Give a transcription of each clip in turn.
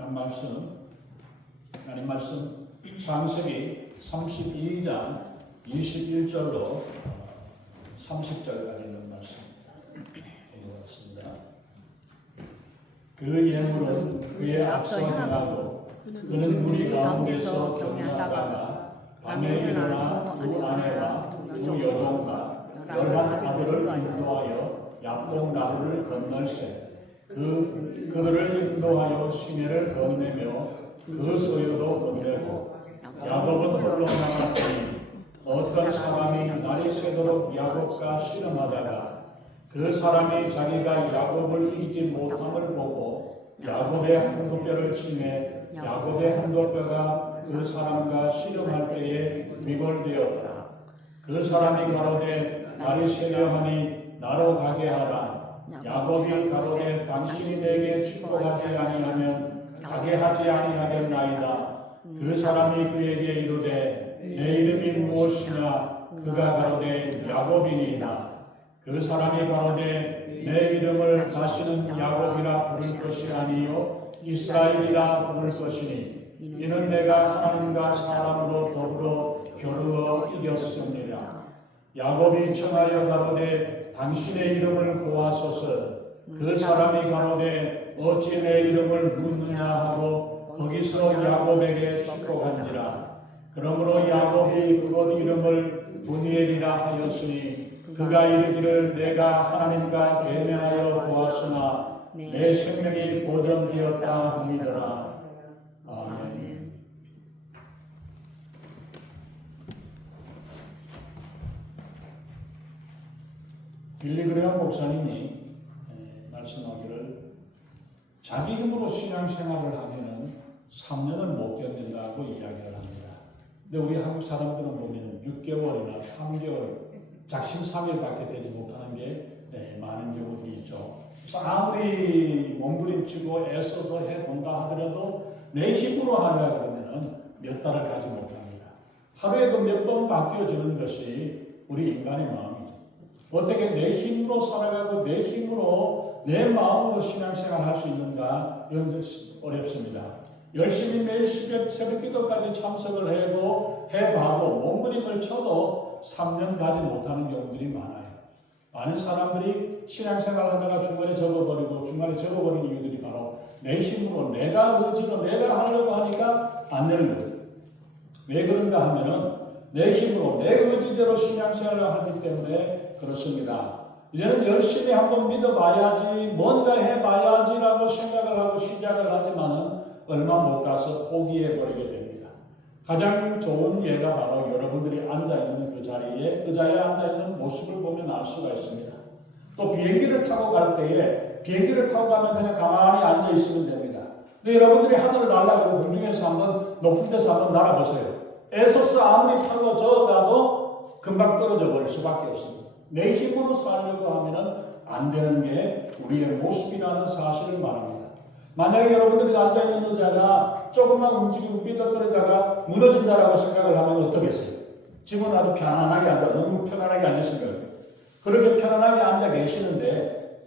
하나님 말씀 창세기 32장 21절로 30절까지 있는 말씀입니다. 읽어보겠습니다. 그 예물은 그의 앞서 행하고 그는 무리 가운데서 경외하다가 밤에 일어나 두 아내와 두 여종과 11아들을 인도하여 야복 나루를 건널세 그들을 인도하여 시내를 건네며 그 소유도 건네고 야곱은 홀로 남았더니 어떤 사람이 날이 새도록 야곱과 씨름하다가 그 사람이 자기가 야곱을 이기지 못함을 보고 야곱의 한 돛뼈를 치매 야곱의 한 돛뼈가 그 사람과 씨름할 때에 위골되었다. 그 사람이 가로되 날이 새려하니 나로 가게 하라. 야곱이 가로되 당신이 내게 축복하지 아니하면 가게 하지 아니하겠나이다. 그 사람이 그에게 이르되 내 이름이 무엇이냐? 그가 가로되 야곱이니이다. 그 사람이 가로되 내 이름을 다시는 야곱이라 부를 것이 아니요 이스라엘이라 부를 것이니 이는 내가 하나님과 사람으로 더불어 겨루어 이겼습니다. 야곱이 청하여 가로되 당신의 이름을 고하소서. 그 사람이 가로되 어찌 내 이름을 묻느냐 하고 거기서 야곱에게 축복한지라. 그러므로 야곱이 그곳 이름을 브니엘이라 하였으니 그가 이르기를 내가 하나님과 계명하여 보았으나 내 생명이 보존되었다 함이더라. 아멘. 빌리 그레엄 목사님이 말씀하기를 자기 힘으로 신앙생활을 하면은 3년을 못 견딘다고 이야기를 합니다. 근데 우리 한국 사람들은 보면 6개월이나 3개월, 작심삼일밖에 되지 못하는 게 많은 경우들이 있죠. 아무리 몸부림치고 애써서 해본다 하더라도 내 힘으로 하려고 하면은 몇 달을 가지 못합니다. 하루에도 몇 번 바뀌어지는 것이 우리 인간의 마음이죠. 어떻게 내 힘으로 살아가고 내 힘으로 내 마음으로 신앙생활 할 수 있는가? 이런 것이 어렵습니다. 열심히 매일 새벽 기도까지 참석을 해봐도 몸부림을 쳐도 3년 가지 못하는 경우들이 많아요. 많은 사람들이 신앙생활 하다가 중간에 접어버리는 이유들이 바로 내 힘으로 내가 의지로 내가 하려고 하니까 안 되는 거예요. 왜 그런가 하면은 내 힘으로 내 의지대로 신앙생활을 하기 때문에 그렇습니다. 이제는 열심히 한번 믿어봐야지 뭔가 해봐야지라고 생각을 하고 시작을 하지만은 얼마 못 가서 포기해버리게 됩니다. 가장 좋은 예가 바로 여러분들이 앉아있는 그 자리에 의자에 앉아있는 모습을 보면 알 수가 있습니다. 또 비행기를 타고 갈 때에 비행기를 타고 가면 그냥 가만히 앉아있으면 됩니다. 근데 여러분들이 하늘을 날아가고 공중에서 한번 높은 데서 한번 날아보세요. 애써서 아무리 팔로 저어가도 금방 떨어져 버릴 수밖에 없습니다. 내 힘으로 살려고 하면은 안 되는 게 우리의 모습이라는 사실을 말합니다. 만약에 여러분들이 앉아있는 의자가 조금만 움직이고 삐덕거리다가 무너진다라고 생각을 하면 어떻겠어요? 지금은 아주 편안하게 너무 편안하게 앉으신 거예요. 그렇게 편안하게 앉아 계시는데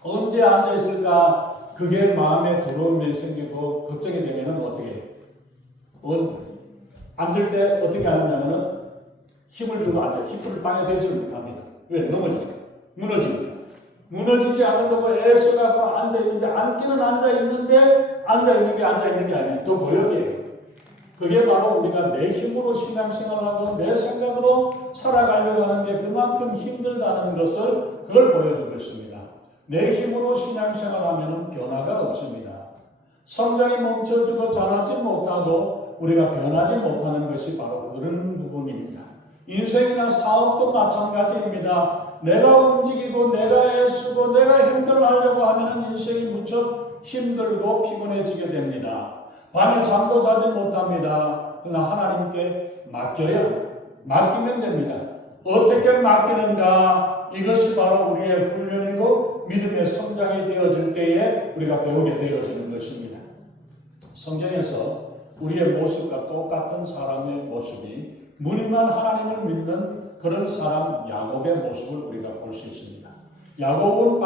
언제 앉아있을까 그게 마음에 두려움이 생기고 걱정이 되면 어떻게 해요? 앉을 때 어떻게 하느냐면은 힘을 주고 앉아요. 힙을 땅에 대지 못합니다. 왜? 넘어지죠. 무너지지 않으려고 애써가고 앉아있는데 앉기는 앉아있는데 앉아있는 게 아니에요. 더 고역이에요. 그게 바로 우리가 내 힘으로 신앙생활하고 내 생각으로 살아가려고 하는 게 그만큼 힘들다는 것을 그걸 보여주고 있습니다. 내 힘으로 신앙생활하면 변화가 없습니다. 성장이 멈춰지고 자라지 못하고 우리가 변하지 못하는 것이 바로 그런 부분입니다. 인생이나 사업도 마찬가지입니다. 내가 움직이고 내가 애쓰고 내가 힘들어하려고 하면 인생이 무척 힘들고 피곤해지게 됩니다. 밤에 잠도 자지 못합니다. 그러나 하나님께 맡기면 됩니다. 어떻게 맡기는가? 이것이 바로 우리의 훈련이고 믿음의 성장이 되어질 때에 우리가 배우게 되어지는 것입니다. 성경에서 우리의 모습과 똑같은 사람의 모습이 무늬만 하나님을 믿는 그런 사람 야곱의 모습을 우리가 볼 수 있습니다. 야곱은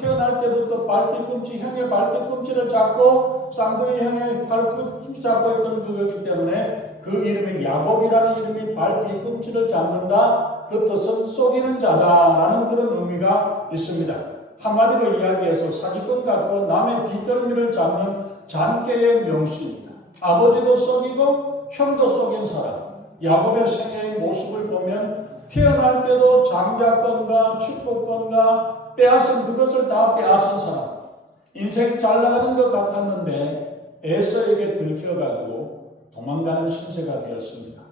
태어날 때부터 형의 발뒤꿈치를 잡고 쌍둥이 형의 발꿈치 잡고 있던 그거기 때문에 그 이름이 야곱이라는 이름이 발뒤꿈치를 잡는다. 그 뜻은 속이는 자다라는 그런 의미가 있습니다. 한마디로 이야기해서 사기꾼 같고 남의 뒷덜미를 잡는 잔꾀의 명수입니다. 아버지도 속이고 형도 속인 사람. 야곱의 생애의 모습을 보면 태어날 때도 장자권과 축복권과 빼앗은 그것을 다 빼앗은 사람. 인생 잘 나가는 것 같았는데 에서에게 들켜가지고 도망가는 신세가 되었습니다.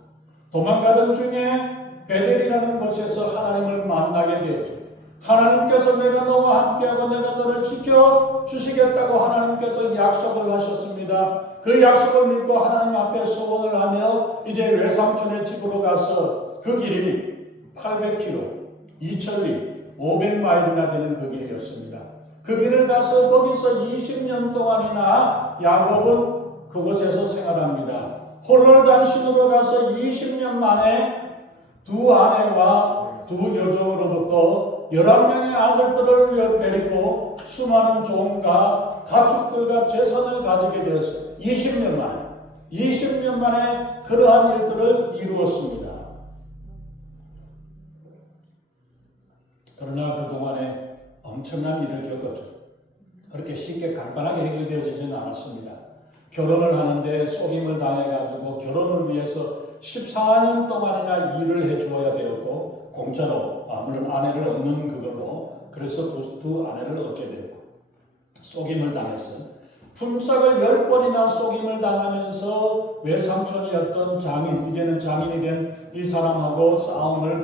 도망가던 중에 베델이라는 곳에서 하나님을 만나게 되었죠. 하나님께서 내가 너와 함께하고 내가 너를 지켜주시겠다고 하나님께서 약속을 하셨습니다. 그 약속을 믿고 하나님 앞에 소원을 하며 이제 외삼촌의 집으로 가서 그 길이 800km, 2000리, 500마일이나 되는 그 길이었습니다. 그 길을 가서 거기서 20년 동안이나 야곱은 그곳에서 생활합니다. 홀로 단신으로 가서 20년 만에 두 아내와 두 여종으로부터 11명의 아들들을 데리고 수많은 종과 가축들과 재산을 가지게 되었습니다. 20년 만에 그러한 일들을 이루었습니다. 그러나 그동안에 엄청난 일을 겪었죠. 그렇게 쉽게 간단하게 해결되어지지는 않았습니다. 결혼을 하는데 속임을 당해가지고 결혼을 위해서 14년 동안이나 일을 해주어야 되었고 공짜로 물론 아내를 얻는 그걸로 그래서 두 아내를 얻게 되고 속임을 당했어요. 품삯을 10번이나 속임을 당하면서 외삼촌이었던 장인, 이제는 장인이 된 이 사람하고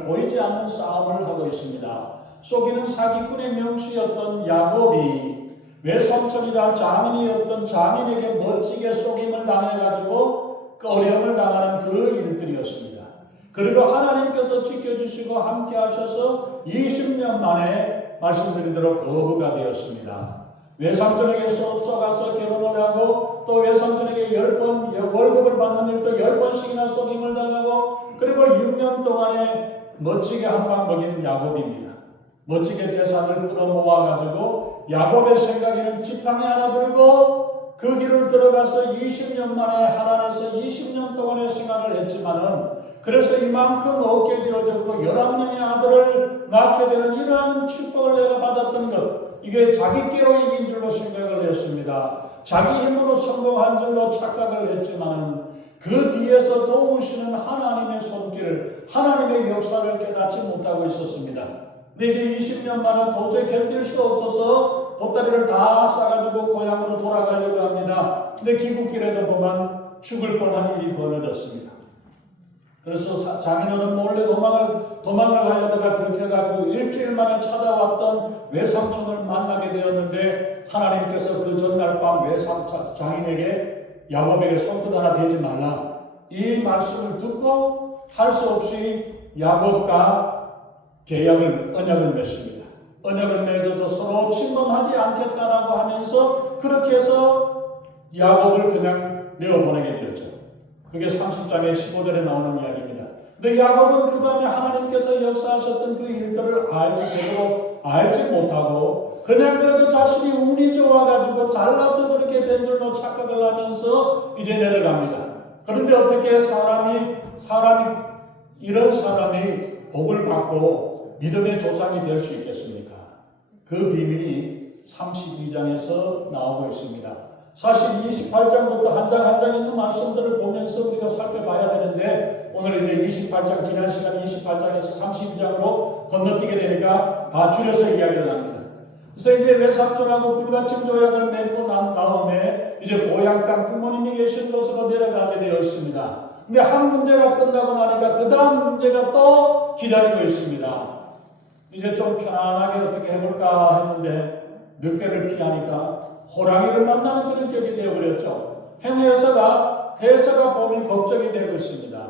보이지 않는 싸움을 하고 있습니다. 속이는 사기꾼의 명수였던 야곱이 외삼촌이자 장인이었던 장인에게 멋지게 속임을 당해가지고 어려움을 당하는 그 일들이었습니다. 그리고 하나님께서 지켜주시고 함께 하셔서 20년 만에 말씀드린 대로 거부가 되었습니다. 외삼촌에게 쏘가서 결혼을 하고 또 외삼촌에게 10번 월급을 받는 일도 10번씩이나 속임을 당하고 그리고 6년 동안에 멋지게 한방 먹인 야곱입니다. 멋지게 재산을 끌어모아가지고 야곱의 생각에는 지팡이 하나 들고 그 길을 들어가서 20년 만에 하나님께서 20년 동안의 생활을 했지만은 그래서 이만큼 얻게 되어졌고 11명의 아들을 낳게 되는 이러한 축복을 내가 받았던 것 이게 자기께로 이긴 줄로 생각을 했습니다. 자기 힘으로 성공한 줄로 착각을 했지만은 그 뒤에서 도우시는 하나님의 손길을 하나님의 역사를 깨닫지 못하고 있었습니다. 근데 이제 20년 만에 도저히 견딜 수 없어서 보따리를 다 싸가지고 고향으로 돌아가려고 합니다. 근데 귀국길에도 보면 죽을 뻔한 일이 벌어졌습니다. 그래서 장인어른 몰래 도망을 하려다가 들켜가지고 일주일 만에 찾아왔던 외삼촌을 만나게 되었는데 하나님께서 그 전날 밤 장인에게 야곱에게 손끝 하나 대지 말라 이 말씀을 듣고 할 수 없이 야곱과 언약을 맺습니다. 언약을 맺어서 서로 침범하지 않겠다라고 하면서 그렇게 해서 야곱을 그냥 내어보내게 되었죠. 그게 30장의 15절에 나오는 이야기입니다. 근데 야곱은 그 밤에 하나님께서 역사하셨던 그 일들을 제대로 알지 못하고 그냥 그래도 자신이 운이 좋아가지고 잘나서 그렇게 된 줄로 착각을 하면서 이제 내려갑니다. 그런데 어떻게 이런 사람이 복을 받고 믿음의 조상이 될 수 있겠습니까? 그 비밀이 32장에서 나오고 있습니다. 사실 28장부터 한 장 한 장 있는 말씀들을 보면서 우리가 살펴봐야 되는데 오늘 이제 28장 지난 시간 28장에서 32장으로 건너뛰게 되니까 다 줄여서 이야기를 합니다. 그래서 이제 외삼촌하고 불같은 조약을 맺고 난 다음에 이제 고향 땅 부모님이 계신 곳으로 내려가게 되었습니다. 근데 한 문제가 끝나고 나니까 그 다음 문제가 또 기다리고 있습니다. 이제 좀 편안하게 어떻게 해볼까 했는데 늑대를 피하니까 호랑이를 만나는 그런 격이 되어버렸죠. 해서가 보면 걱정이 되고 있습니다.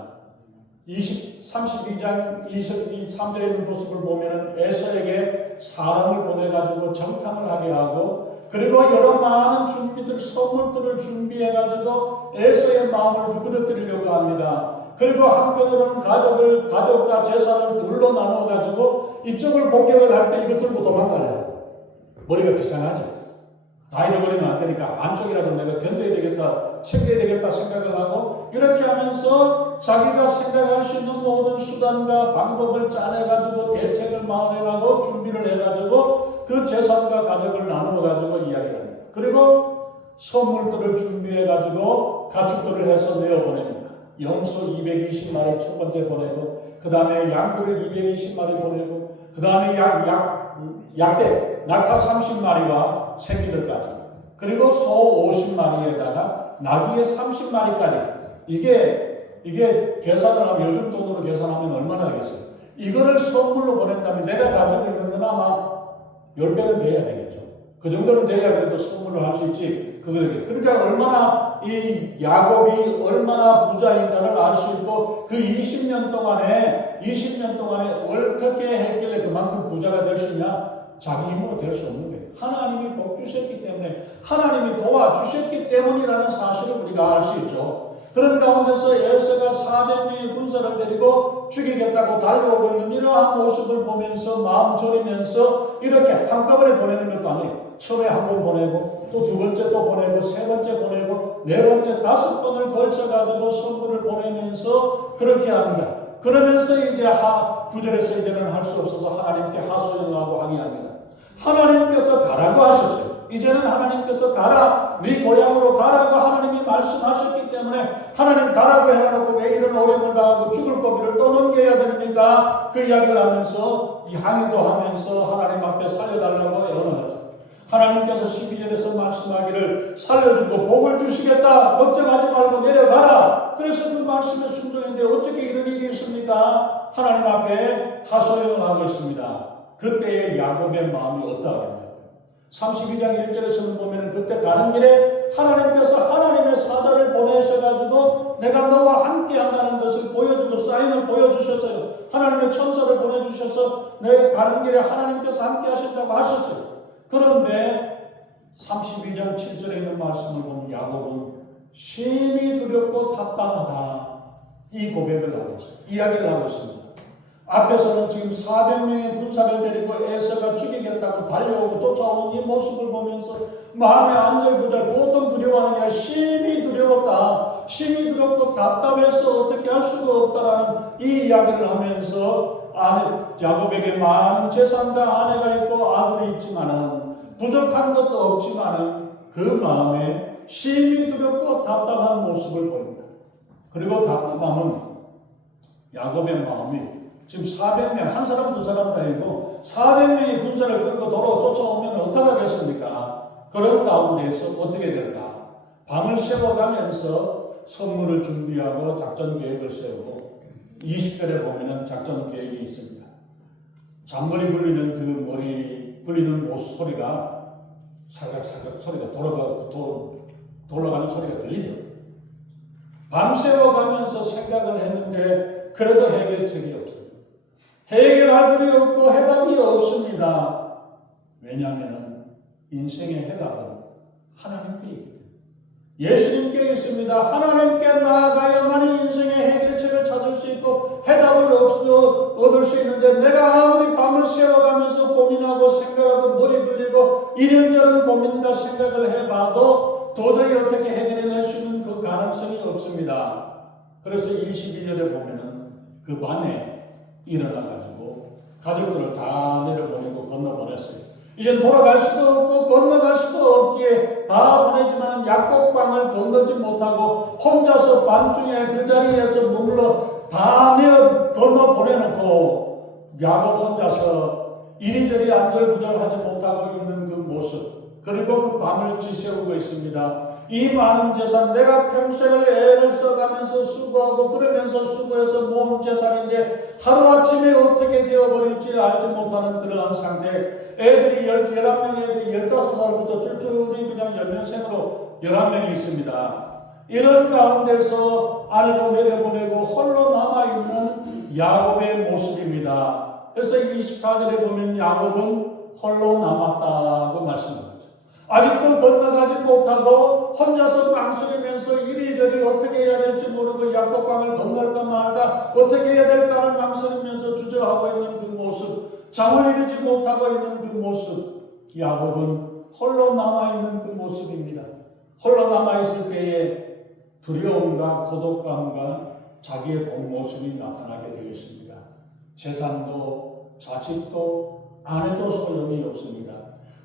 32장 23절에 있는 모습을 보면 에서에게 사람을 보내가지고 정탐을 하게 하고 그리고 여러 많은 선물들을 준비해가지고 에서의 마음을 후그러뜨리려고 합니다. 그리고 한편으로는 가족과 재산을 둘로 나눠가지고 이쪽을 공격을 할 때 이것 들고 도망가려. 머리가 비상하죠. 다 잃어버리면 안 되니까 안쪽이라도 내가 견뎌야 되겠다, 챙겨야 되겠다 생각을 하고 이렇게 하면서 자기가 생각할 수 있는 모든 수단과 방법을 짜내가지고 대책을 마련하고 준비를 해가지고 그 재산과 가족을 나누어가지고 이야기를 합니다. 그리고 선물들을 준비해가지고 가축들을 해서 내어보냅니다. 염소 220마리 첫 번째 보내고 그 다음에 양들을 220마리 보내고 그 다음에 약대 낙타 30마리와 새끼들까지 그리고 소 50마리에다가 나귀의 30마리까지 이게 계산을 하면 요즘 돈으로 계산하면 얼마나 되겠어요? 이거를 선물로 보낸다면 내가 가지고 있는 건 아마 10배는 돼야 되겠죠. 그 정도는 돼야 그래도 선물을 할 수 있지. 그러니까 얼마나 이 야곱이 얼마나 부자인가를 알 수 있고 그 20년 동안에 어떻게 했길래 그만큼 부자가 될 수 있냐? 자기 힘으로 될 수 없는 거예요. 하나님이 복 주셨기 때문에 하나님이 도와주셨기 때문이라는 사실을 우리가 알 수 있죠. 그런 가운데서 에서가 400명의 군사를 데리고 죽이겠다고 달려오고 있는 이러한 모습을 보면서 마음 졸이면서 이렇게 한꺼번에 보내는 것도 아니에요. 처음에 한 번 보내고 또 두 번째 또 보내고 세 번째 보내고 네 번째 5번을 걸쳐가지고 선물을 보내면서 그렇게 합니다. 그러면서 이제 9절에서 이제는 할 수 없어서 하나님께 하소연하고 항의합니다. 하나님께서 가라고 하셨어요. 이제는 하나님께서 가라, 네 고향으로 가라고 하나님이 말씀하셨기 때문에 하나님 가라고 해놓고 왜 이런 어려움을 당하고 죽을 고비를 또 넘겨야 됩니까? 그 이야기를 하면서 이 항의도 하면서 하나님 앞에 살려달라고 애원하죠. 하나님께서 12절에서 말씀하기를 살려주고 복을 주시겠다, 걱정하지 말고 내려가라. 그래서 그 말씀에 순종했는데 어떻게 이런 일이 있습니까? 하나님 앞에 하소연을 하고 있습니다. 그때의 야곱의 마음이 어떠하겠냐고요. 32장 1절에서는 보면 그때 가는 길에 하나님께서 하나님의 사자를 보내셔가지고 내가 너와 함께 한다는 것을 보여주고 사인을 보여주셨어요. 하나님의 천사를 보내주셔서 내 가는 길에 하나님께서 함께 하신다고 하셨어요. 그런데 32장 7절에 있는 말씀을 보면 야곱은 심히 두렵고 답답하다 이 고백을 하고 있어요. 이야기를 하고 있습니다. 앞에서는 지금 400명의 군사를 데리고 에서가 죽이겠다고 달려오고 쫓아오는 이 모습을 보면서 마음의 안절부절 보통 두려워하는 게 아니라 심히 두려웠다. 심히 두렵고 답답해서 어떻게 할 수가 없다라는 이 이야기를 하면서 야곱에게 많은 재산과 아내가 있고 아들이 있지만은 부족한 것도 없지만은 그 마음에 심히 두렵고 답답한 모습을 보입니다. 그리고 답답함은 야곱의 마음이 지금 400명, 한 사람 두 사람 다니고 400명의 군사를 끌고 쫓아오면 어떡하겠습니까? 그런 가운데에서 어떻게 될까? 밤을 새워가면서 선물을 준비하고 작전 계획을 세우고 20절에 보면은 작전 계획이 있습니다. 잔머리 굴리는 그 머리 굴리는 소리가 살각살각 소리가 돌아가는 소리가 들리죠. 밤새워가면서 생각을 했는데 그래도 해결책이 없어요. 해결할 길이 없고 해답이 없습니다. 왜냐하면 인생의 해답은 하나님께 있기 때문에 예수님께 있습니다. 하나님께 나아가야만 인생의 해결책을 찾을 수 있고 해답을 얻을 수 있는데 내가 아무리 밤을 새워가면서 고민하고 생각하고 머리 굴리고 이런저런 고민과 생각을 해봐도 도저히 어떻게 해결해낼 수 있는 그 가능성이 없습니다. 그래서 22절에 보면은 그 밤에 일어나가지고 가족들을 다 내려보내고 건너보냈어요. 이제 돌아갈 수도 없고 건너갈 수도 없기에 다 보내지만 약곡방을 건너지 못하고 혼자서 밤중에 그 자리에서 머물러 다 건너보내놓고 야곱 혼자서 이리저리 안절부절하지 못하고 있는 그 모습, 그리고 그 밤을 지새우고 있습니다. 이 많은 재산, 내가 평생을 애를 써가면서 수고하고 그러면서 수고해서 모은 재산인데 하루아침에 어떻게 되어버릴지 알지 못하는 그러한 상태. 애들이 11명의 애들이 15살부터 줄줄이 그냥 연년생으로 11명이 있습니다. 이런 가운데서 아내로 내려보내고 홀로 남아있는 야곱의 모습입니다. 그래서 24절에 보면 야곱은 홀로 남았다고 말씀합니다. 아직도 건너가지 못하고 혼자서 망설이면서 이리저리 어떻게 해야 될지 모르고 약곡강을 건널까 말까 어떻게 해야 될까를 망설이면서 주저하고 있는 그 모습. 잠을 이루지 못하고 있는 그 모습, 야곱은 홀로 남아있는 그 모습입니다. 홀로 남아있을 때에 두려움과 고독감과 자기의 본 모습이 나타나게 되었습니다. 재산도 자식도 아내도 소용이 없습니다.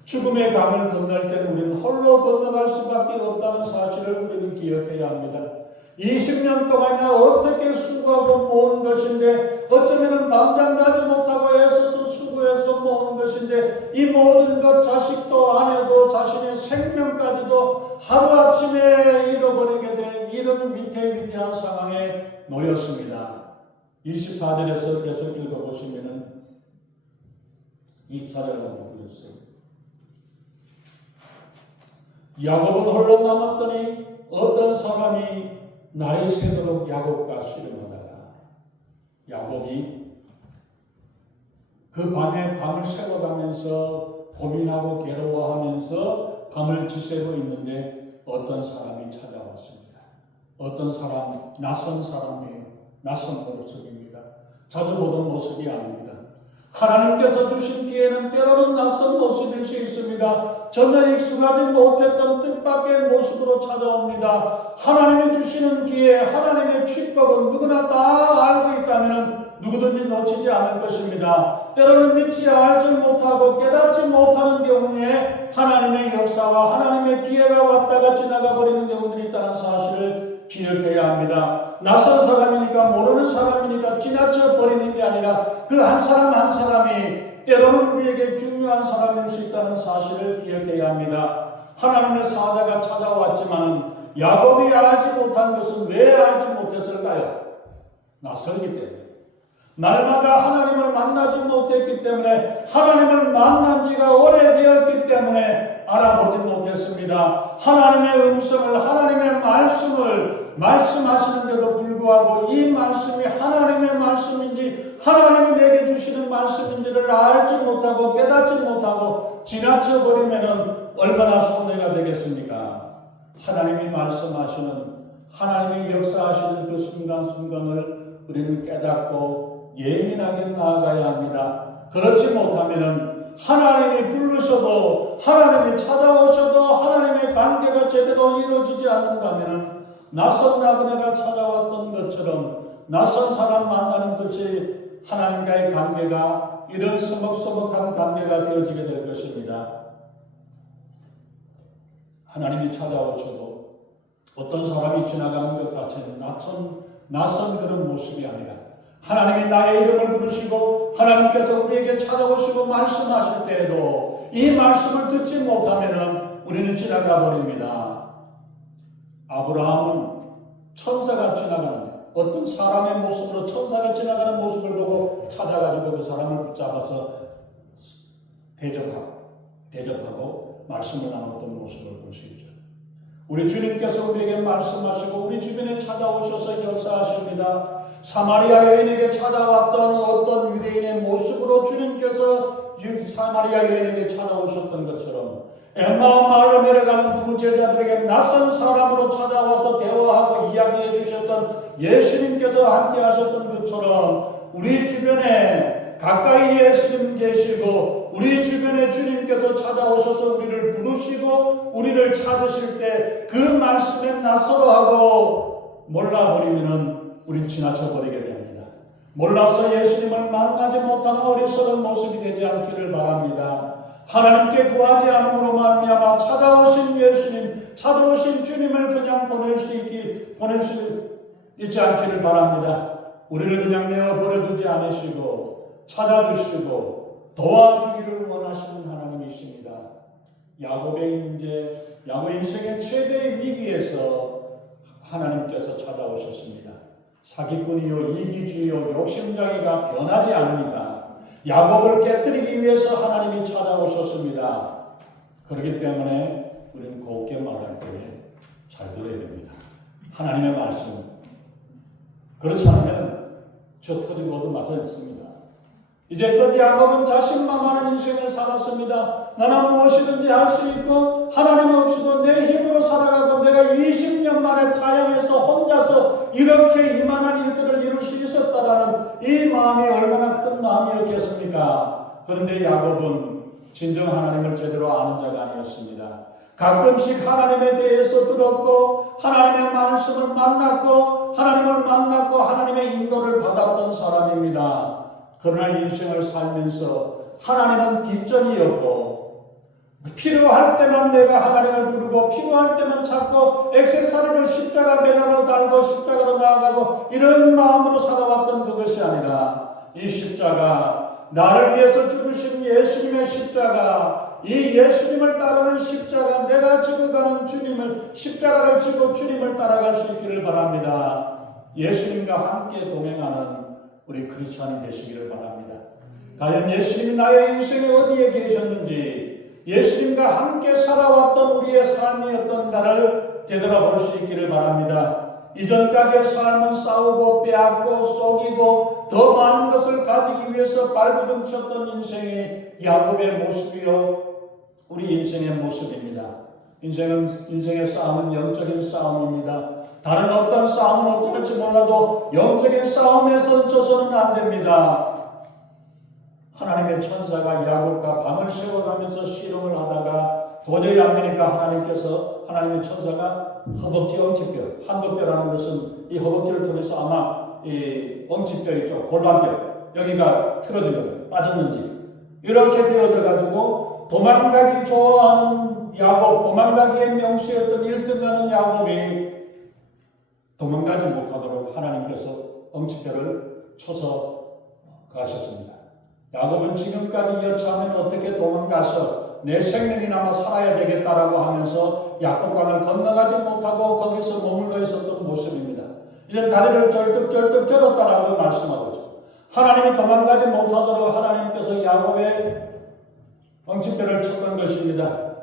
죽음의 강을 건널 때 우리는 홀로 건너갈 수밖에 없다는 사실을 우리는 기억해야 합니다. 20년 동안이나 어떻게 수고하고 모은 것인데, 어쩌면 당장 가지 못하고 애써서 수고해서 모은 것인데, 이 모든 것, 자식도 아내도 자신의 생명까지도 하루아침에 잃어버리게 된 이런 위태위태한 상황에 놓였습니다. 24절에서 계속 읽어보시면은 24절을 한번 보겠어요. 야곱은 홀로 남았더니 어떤 사람이 날이 새도록 야곱과 씨름하다가, 야곱이 그 밤에 밤을 새워가면서 고민하고 괴로워하면서 밤을 지새고 있는데 어떤 사람이 찾아왔습니다. 어떤 사람, 낯선 사람이에요. 낯선 모습입니다. 자주 보던 모습이 아닙니다. 하나님께서 주신 기회는 때로는 낯선 모습일 수 있습니다. 전혀 익숙하지 못했던 뜻밖의 모습으로 찾아옵니다. 하나님이 주시는 기회, 하나님의 축복은 누구나 다 알고 있다면 누구든지 놓치지 않을 것입니다. 때로는 믿지 알지 못하고 깨닫지 못하는 경우에 하나님의 역사와 하나님의 기회가 왔다가 지나가 버리는 경우들이 있다는 사실을 기억해야 합니다. 낯선 사람이니까 모르는 사람이니까 지나쳐 버리는 게 아니라 그 한 사람 한 사람이 때로는 우리에게 중요한 사람일 수 있다는 사실을 기억해야 합니다. 하나님의 사자가 찾아왔지만 야곱이 알지 못한 것은 왜 알지 못했을까요? 낯설기 때문에. 날마다 하나님을 만나지 못했기 때문에, 하나님을 만난 지가 오래되었기 때문에 알아보지 못했습니다. 하나님의 음성을, 하나님의 말씀을 말씀하시는데도 불구하고 이 말씀이 하나님의 말씀인지 하나님이 내게 주시는 말씀인지를 알지 못하고 깨닫지 못하고 지나쳐버리면 얼마나 손해가 되겠습니까? 하나님이 말씀하시는, 하나님이 역사하시는 그 순간순간을 우리는 깨닫고 예민하게 나아가야 합니다. 그렇지 못하면 하나님이 부르셔도, 하나님이 찾아오셔도 하나님의 관계가 제대로 이루어지지 않는다면 낯선 나그네가 찾아왔던 것처럼 낯선 사람 만나는 듯이 하나님과의 관계가 이런 서먹서먹한 관계가 되어지게 될 것입니다. 하나님이 찾아오셔도 어떤 사람이 지나가는 것 같은 낯선 그런 모습이 아니라, 하나님이 나의 이름을 부르시고 하나님께서 우리에게 찾아오시고 말씀하실 때에도 이 말씀을 듣지 못하면 우리는 지나가 버립니다. 아브라함은 천사가 지나가는, 어떤 사람의 모습으로 천사가 지나가는 모습을 보고 찾아가지고 그 사람을 붙잡아서 대접하고 말씀을 나눴던 모습을 볼 수 있죠. 우리 주님께서 우리에게 말씀하시고 우리 주변에 찾아오셔서 역사하십니다. 사마리아 여인에게 찾아왔던 어떤 유대인의 모습으로 주님께서 사마리아 여인에게 찾아오셨던 것처럼, 엠마오 마을로 내려가는 두 제자들에게 낯선 사람으로 찾아와서 대화하고 이야기해 주셨던 예수님께서 함께 하셨던 것처럼 우리 주변에 가까이 예수님 계시고 우리 주변에 주님께서 찾아오셔서 우리를 부르시고 우리를 찾으실 때 그 말씀에 낯설어하고 몰라버리면 우리 지나쳐버리게 됩니다. 몰라서 예수님을 만나지 못하는 어리석은 모습이 되지 않기를 바랍니다. 하나님께 구하지 않음으로 말미암아 찾아오신 예수님, 찾아오신 주님을 그냥 보낼 수 있지 않기를 바랍니다. 우리를 그냥 내어버려두지 않으시고 찾아주시고 도와주기를 원하시는 하나님이십니다. 야곱 인생의 최대의 위기에서 하나님께서 찾아오셨습니다. 사기꾼이요, 이기주의요, 욕심장애가 변하지 않으니까 야곱을 깨뜨리기 위해서 하나님이 찾아오셨습니다. 그렇기 때문에 우리는 곱게 말할 때 잘 들어야 됩니다. 하나님의 말씀. 그렇지 않으면 저 터지고 얻어맞아 있습니다. 이제껏 야곱은 자신만만한 인생을 살았습니다. 나는 무엇이든지 할 수 있고 하나님 없이도 내 힘으로 살아가고 내가 20년 만에 타향해서 혼자서 이렇게 이만한 일들을 이룰 수 있었다라는 이 마음이 얼마나 큰 마음이었겠습니까? 그런데 야곱은 진정 하나님을 제대로 아는 자가 아니었습니다. 가끔씩 하나님에 대해서 들었고 하나님의 말씀을 만났고 하나님의 인도를 받았던 사람입니다. 그러나 인생을 살면서 하나님은 뒷전이었고 필요할 때만 내가 하나님을 부르고 필요할 때만 찾고 액세서리를 십자가 배달로 달고 십자가로 나아가고 이런 마음으로 살아왔던 그것이 아니라 이 십자가, 나를 위해서 죽으신 예수님의 십자가, 이 예수님을 따르는 십자가, 내가 지고 가는 주님을, 십자가를 지고 주님을 따라갈 수 있기를 바랍니다. 예수님과 함께 동행하는 우리 크리스찬이 되시기를 바랍니다. 과연 예수님이 나의 인생에 어디에 계셨는지, 예수님과 함께 살아왔던 우리의 삶이 어떤가를 되돌아볼 수 있기를 바랍니다. 이전까지의 삶은 싸우고 빼앗고 속이고 더 많은 것을 가지기 위해서 발버둥쳤던 인생의 야곱의 모습이요, 우리 인생의 모습입니다. 인생의 싸움은 영적인 싸움입니다. 다른 어떤 싸움은 어떨지 몰라도 영적인 싸움에 서서는 안 됩니다. 하나님의 천사가 야곱과 밤을 새워가면서 실험을 하다가 도저히 안 되니까 하나님의 천사가 허벅지 엉치뼈, 한도뼈라는 것은 이 허벅지를 통해서 아마 이 엉치뼈 있죠, 골반뼈, 여기가 틀어지거든요, 빠졌는지 이렇게 되어져가지고 도망가기 좋아하는 야곱, 도망가기의 명수였던 1등하는 야곱이 도망가지 못하도록 하나님께서 엉치뼈를 쳐서 가셨습니다. 야곱은 지금까지 여차하면 어떻게 도망가서 내 생명이 남아 살아야 되겠다라고 하면서 야곱강을 건너가지 못하고 거기서 머물러 있었던 모습입니다. 이제 다리를 절뚝절뚝 절었다라고 말씀하고 있죠. 하나님이 도망가지 못하도록 하나님께서 야곱의 엉치뼈를 쳤던 것입니다.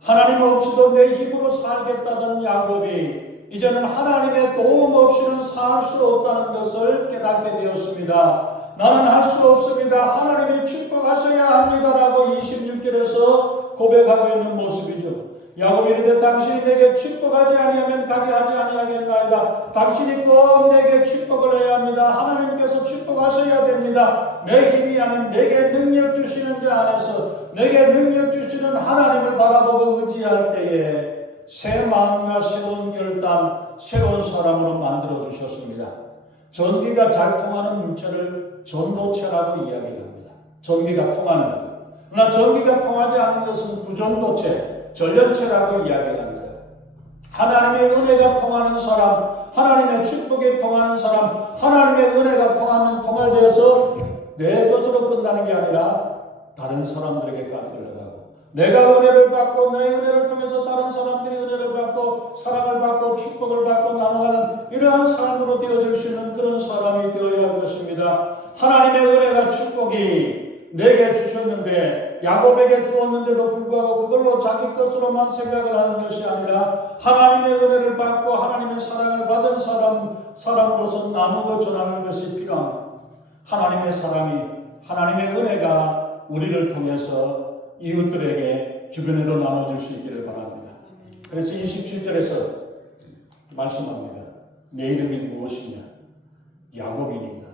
하나님 없이도 내 힘으로 살겠다던 야곱이 이제는 하나님의 도움 없이는 살 수 없다는 것을 깨닫게 되었습니다. 나는 할 수 없습니다. 하나님이 축복하셔야 합니다라고 26절에서 고백하고 있는 모습이죠. 야곱이 이르되 당신이 내게 축복하지 아니하면 가게 하지 아니하겠나이다. 당신이 꼭 내게 축복을 해야 합니다. 하나님께서 축복하셔야 됩니다. 내 힘이 아닌 내게 능력 주시는 자 안에서 내게 능력 주시는 하나님을 바라보고 의지할 때에 새 마음과 새로운 결단, 새로운 사람으로 만들어 주셨습니다. 전기가 잘 통하는 물체를 전도체라고 이야기합니다. 전기가 통하는 것. 그러나 전기가 통하지 않는 것은 부전도체, 전력체라고 이야기합니다. 하나님의 은혜가 통하는 사람, 하나님의 축복이 통하는 사람, 하나님의 은혜가 통하면 통할되어서 내 것으로 끝나는 게 아니라 다른 사람들에게까지 흘러가고, 내가 은혜를 받고 내 은혜를 통해서 다른 사람들이 은혜를 받고 사랑을 받고 축복을 받고 나눠가는 이러한 삶으로 되어질 수 있는 그런 사람이 되어야 할 것입니다. 하나님의 은혜가 축복이 내게 주셨는데, 야곱에게 주었는데도 불구하고 그걸로 자기 것으로만 생각을 하는 것이 아니라 하나님의 은혜를 받고 하나님의 사랑을 받은 사람으로서 나누고 전하는 것이 필요합니다. 하나님의 사랑이, 하나님의 은혜가 우리를 통해서 이웃들에게 주변으로 나눠줄 수 있기를 바랍니다. 그래서 27절에서 말씀합니다. 내 이름이 무엇이냐? 야곱이니이다.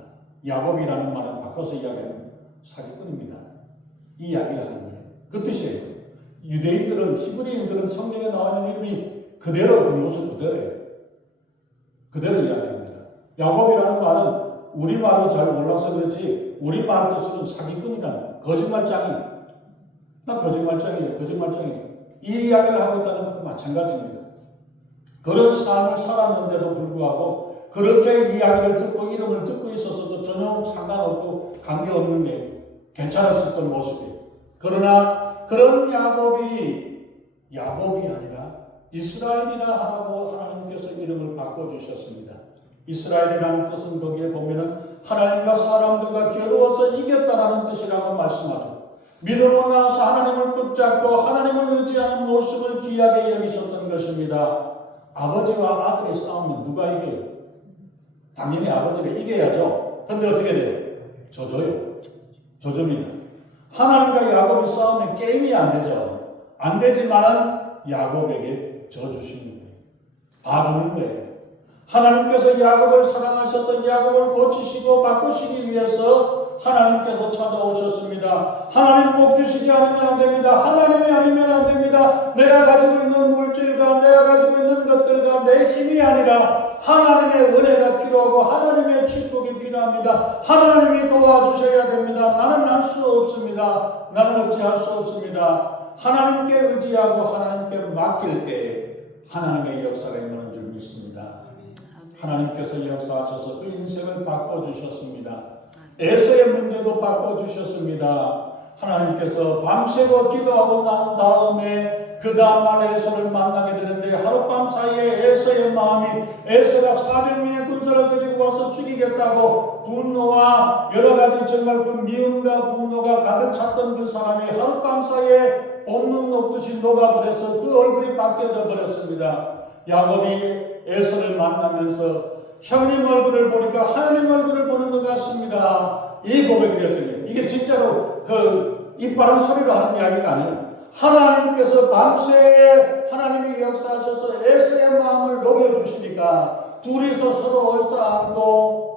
야곱이라는 말은 바꿔서 이야기하면 사기꾼입니다. 이 이야기를 하는 거예요. 그 뜻이에요. 유대인들은, 히브리인들은 성경에 나와 있는 이름이 그대로 그 모습 그대로예요. 그대로 이야기합니다. 야곱이라는 말은 우리말로 잘 몰라서 그렇지 우리말 뜻으로는 사기꾼이라는, 거짓말장이. 나 거짓말장이에요. 거짓말장이에요. 이 이야기를 하고 있다는 것도 마찬가지입니다. 그런 삶을 살았는데도 불구하고 그렇게 이야기를 듣고 이름을 듣고 있었어도 전혀 상관없고 관계없는 게 괜찮았었던 모습이에요. 그러나 그런 야곱이 아니라 이스라엘이라 하라고 하나님께서 이름을 바꿔주셨습니다. 이스라엘이라는 뜻은 거기에 보면은 하나님과 사람들과 겨루어서 이겼다라는 뜻이라고 말씀하죠. 믿음으로 나와서 하나님을 붙잡고 하나님을 의지하는 모습을 귀하게 여기셨던 것입니다. 아버지와 아들이 싸우면 누가 이겨요? 당연히 아버지가 이겨야죠. 근데 어떻게 돼요? 져줘요. 져줍니다. 하나님과 야곱이 싸우면 게임이 안 되죠. 안 되지만 야곱에게 져주시는 거예요. 봐주는 거예요. 하나님께서 야곱을 사랑하셔서 야곱을 고치시고 바꾸시기 위해서 하나님께서 찾아오셨습니다. 하나님 복 주시지 않으면 안 됩니다. 하나님이 아니면 안 됩니다. 내가 가지고 있는 물질과 내가 가지고 있는 것들과 내 힘이 아니라 하나님의 은혜가 필요하고 하나님의 축복이 필요합니다. 하나님이 도와주셔야 됩니다. 나는 할 수 없습니다. 나는 어찌할 수 없습니다. 하나님께 의지하고 하나님께 맡길 때 하나님의 역사가 있는 줄 믿습니다. 하나님께서 역사하셔서 그 인생을 바꿔주셨습니다. 에서의 문제도 바꿔주셨습니다. 하나님께서 밤새고 기도하고 난 다음에 그 다음날 에서를 만나게 되는데 하룻밤 사이에 에서의 마음이 에서가 400명의 군사를 데리고 와서 죽이겠다고 분노와 여러가지 정말 그 미움과 분노가 가득 찼던 그 사람이 하룻밤 사이에 본능 녹듯이 녹아버려서 그 얼굴이 바뀌어져 버렸습니다. 야곱이 에서를 만나면서 형님 얼굴을 보니까 하나님 얼굴을 보는 것 같습니다. 이 고백이었더니 이게 진짜로 그 이빨은 소리로 하는 이야기가 아니에요. 하나님께서 밤새 하나님이 역사하셔서 에서의 마음을 녹여주시니까 둘이서 서로 얼싸안고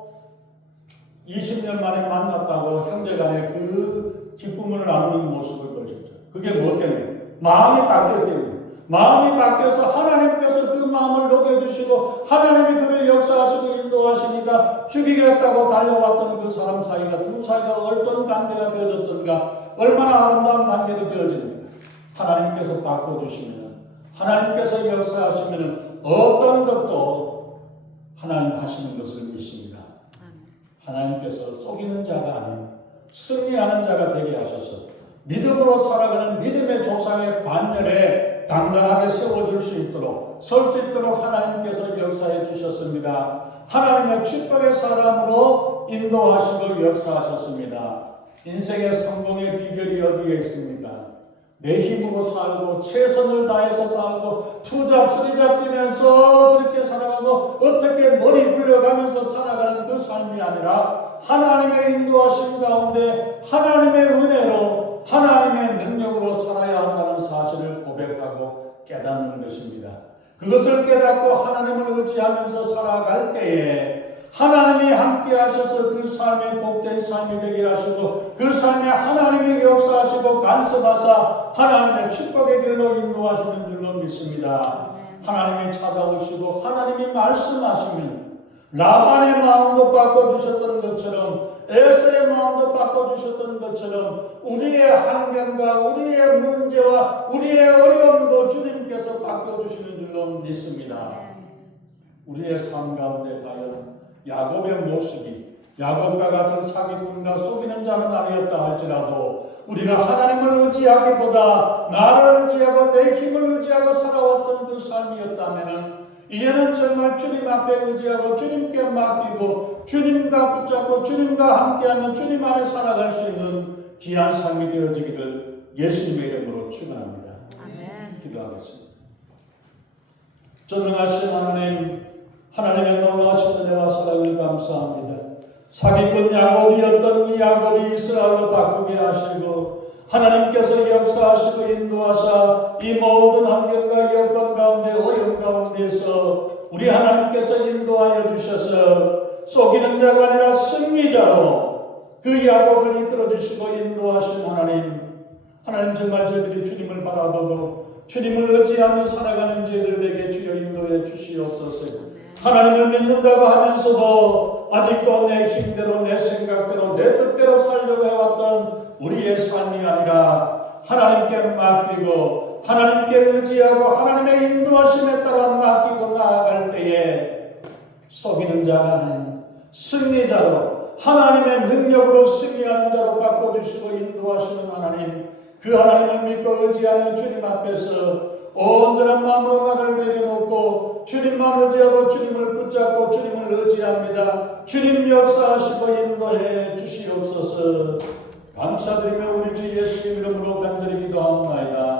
20년 만에 만났다고 형제간에 그 기쁨을 나누는 모습을 보셨죠. 그게 뭐 때문에? 마음이 바뀌었기 때문에. 마음이 바뀌어서 하나님께서 그 마음을 녹여주시고 하나님이 그를 역사하시고 인도하시니까 죽이겠다고 달려왔던 그 사람 사이가 두 사이가 어떤 관계가 되어졌던가 얼마나 아름다운 관계가 되어집니까? 하나님께서 바꿔주시면 하나님께서 역사하시면 어떤 것도 하나님 하시는 것을 믿습니다. 하나님께서 속이는 자가 아닌 승리하는 자가 되게 하셔서 믿음으로 살아가는 믿음의 조상의 반열에 당당하게 세워줄 수 있도록 설 수 있도록 하나님께서 역사해 주셨습니다. 하나님의 축복의 사람으로 인도하시고 역사하셨습니다. 인생의 성공의 비결이 어디에 있습니까? 내 힘으로 살고 최선을 다해서 살고 투잡 쓰리잡 뛰면서 그렇게 살아가고 어떻게 머리 굴려가면서 살아가는 그 삶이 아니라 하나님의 인도하심 가운데 하나님의 은혜로 하나님의 능력으로 살아야 한다는 사실을 고백하고 깨닫는 것입니다. 그것을 깨닫고 하나님을 의지하면서 살아갈 때에 하나님이 함께 하셔서 그 삶이 복된 삶이 되게 하시고 그 삶에 하나님이 역사하시고 간섭하사 하나님의 축복의 길로 인도하시는 줄로 믿습니다. 하나님이 찾아오시고 하나님이 말씀하시면 라반의 마음도 바꿔주셨던 것처럼 에서의 마음도 바꿔주셨던 것처럼 우리의 환경과 우리의 문제와 우리의 어려움도 주님께서 바꿔주시는 줄로 믿습니다. 우리의 삶 가운데 과연 야곱의 모습이 야곱과 같은 사기꾼과 속이는 자는 아니었다 할지라도 우리가 하나님을 의지하기보다 나를 의지하고 내 힘을 의지하고 살아왔던 그 삶이었다면 이제는 정말 주님 앞에 의지하고 주님께 맡기고 주님과 붙잡고 주님과 함께하면 주님 안에 살아갈 수 있는 귀한 삶이 되어지기를 예수님의 이름으로 축원합니다. 아멘. 기도하겠습니다. 전능하신 하나님, 하나님의 놀라우신 은혜와 사랑을 감사합니다. 사기꾼 야곱이었던 이 야곱이 이스라엘로 바꾸게 하시고 하나님께서 역사하시고 인도하사 이 모든 환경과 여건 가운데 어려움 가운데서 우리 하나님께서 인도하여 주셔서 속이는 자가 아니라 승리자로 그 야곱을 이끌어 주시고 인도하신 하나님, 하나님 정말 저희들이 주님을 바라보고 주님을 의지하며 살아가는 저희들에게 주여 인도해 주시옵소서. 하나님을 믿는다고 하면서도 아직도 내 힘대로 내 생각대로 내 뜻대로 살려고 해왔던 우리의 삶이 아니라 하나님께 맡기고 하나님께 의지하고 하나님의 인도하심에 따라 맡기고 나아갈 때에 속이는 자가 아닌 승리자로 하나님의 능력으로 승리하는 자로 바꿔주시고 인도하시는 하나님, 그 하나님을 믿고 의지하는 주님 앞에서 온전한 마음으로 나를 내려놓고 주님만 의지하고 주님을 붙잡고 주님을 의지합니다. 주님 역사하시고 인도해 주시옵소서. 감사드리며 우리 주 예수 이름으로 간절히 기도하옵나이다.